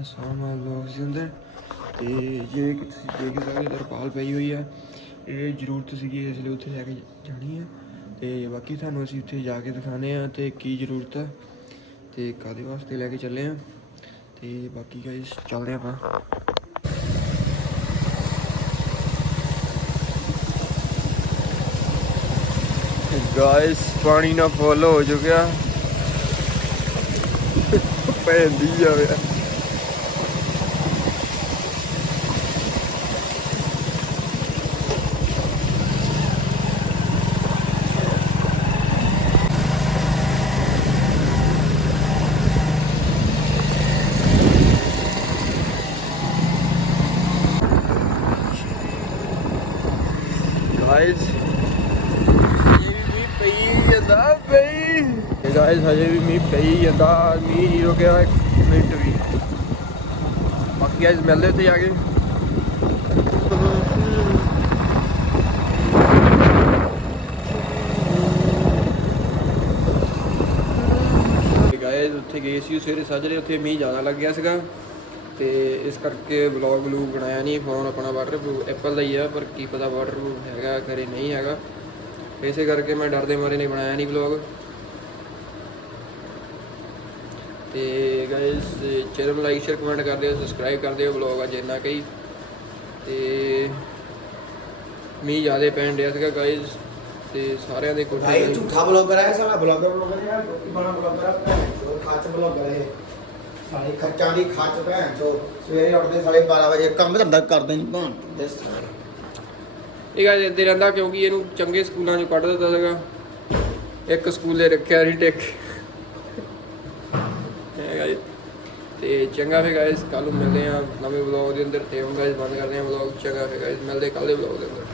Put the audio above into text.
ਆਮਾ ਲੋਕ ਦੇ ਅੰਦਰ। ਤੇ ਜੇ ਕਿ ਤੁਸੀਂ ਦੇਖ ਸਕਦੇ ਹੋ, ਤਰਪਾਲ ਪਈ ਹੋਈ ਹੈ ਇਹ ਜ਼ਰੂਰਤ ਸੀਗੀ ਇਸ ਲਈ ਉੱਥੇ ਲੈ ਕੇ ਜਾਣੀ ਹੈ ਤੇ ਬਾਕੀ ਤੁਹਾਨੂੰ ਅਸੀਂ ਉੱਥੇ ਜਾ ਕੇ ਦਿਖਾਣੇ ਆ ਤੇ ਕੀ ਜ਼ਰੂਰਤ ਹੈ ਤੇ ਕਾਦੇ ਵਾਸਤੇ ਲੈ ਕੇ ਚੱਲੇ ਆ। ਤੇ ਬਾਕੀ ਗਾਇਸ ਚੱਲਦੇ ਆਪਾਂ। ਗਾਇਸ ਪਾਣੀ ਨਾਲ ਫੁੱਲ ਹੋ ਚੁੱਕਿਆ। ਪੈਂਦੀ ਜਾਵੇ ਗਾਇਸ ਪਈ ਜਾਂਦਾ ਪਈ ਇਹ ਗਾਇਸ ਹਜੇ ਵੀ ਮੀਂਹ ਪਈ ਜਾਂਦਾ ਮੀਂਹ ਨਹੀਂ ਰੁਕਿਆ ਇੱਕ ਮਿੰਟ ਵੀ ਬਾਕੀ ਗਾਇਸ ਮਿਲਦੇ ਉੱਥੇ ਜਾ ਕੇ ਗਾਇਸ ਉੱਥੇ ਗਏ ਸੀ ਸਵੇਰੇ ਸਾਜਰੇ ਉੱਥੇ ਮੀਂਹ ਜ਼ਿਆਦਾ ਲੱਗ ਗਿਆ ਸੀਗਾ। ਤੇ ਇਸ ਕਰਕੇ ਵਲੌਗ ਵਲੂ ਬਣਾਇਆ ਨਹੀਂ ਫੋਨ ਆਪਣਾ ਵਾਟਰਪ੍ਰੂਫ ਐਪਲ ਦਾ ਹੀ ਆ, ਪਰ ਕੀ ਪਤਾ ਵਾਟਰ ਪ੍ਰੂਫ ਹੈਗਾ ਖਰੇ ਨਹੀਂ ਹੈਗਾ। ਇਸੇ ਕਰਕੇ ਮੈਂ ਡਰਦੇ ਮਾਰੇ ਨਹੀਂ ਬਣਾਇਆ ਨਹੀਂ ਵਲੌਗ ਤੇ guys channel like share comment ਕਰ ਦਿਓ ਸਬਸਕ੍ਰਾਈਬ ਕਰ ਦਿਓ ਵਲੌਗ ਆ ਜਿੰਨਾ ਕਈ ਤੇ ਮੀਂਹ ਜ਼ਿਆਦੇ ਪੈਣ ਰਿਹਾ ਸੀਗਾ ਗਾਇਸ ਤੇ ਸਾਰਿਆਂ ਦੇ ਕੋਲ ਭਾਈ, ਝੂਠਾ ਬਲੌਗਰ ਹੈ ਸਾਲਾ ਬਲੌਗਰ ਬਲੌਗਰ ਯਾਰ ਬਣਾ ਬਲੌਗਰ ਹੈ ਖਾਚ ਬਲੌਗਰ ਹੈ ਸਾਲੇ ਖਰਚਾਂ ਦੇ ਸਾਲੇ। ਕਿਉਂਕਿ ਇਹਨੂੰ ਚੰਗੇ ਸਕੂਲਾਂ 'ਚ ਕੱਢ ਦਿੱਤਾ ਸੀਗਾ। ਇੱਕ ਸਕੂਲੇ ਰੱਖਿਆ ਰੀਟੇਕ ਤੇ ਚੰਗਾ ਫੇ ਗਾਇਸ ਕੱਲ ਮਿਲਦੇ ਆ ਨਵੇਂ ਵਲੌਗ ਦੇ ਅੰਦਰ ਤੇ ਹੁਣ ਗਾਇਸ ਬੰਦ ਕਰਦੇ ਆ ਵਲੌਗ ਚੰਗਾ ਫੇ ਗਾਇਸ ਮਿਲਦੇ ਕੱਲ ਦੇ ਵਲੌਗ ਦੇ ਅੰਦਰ।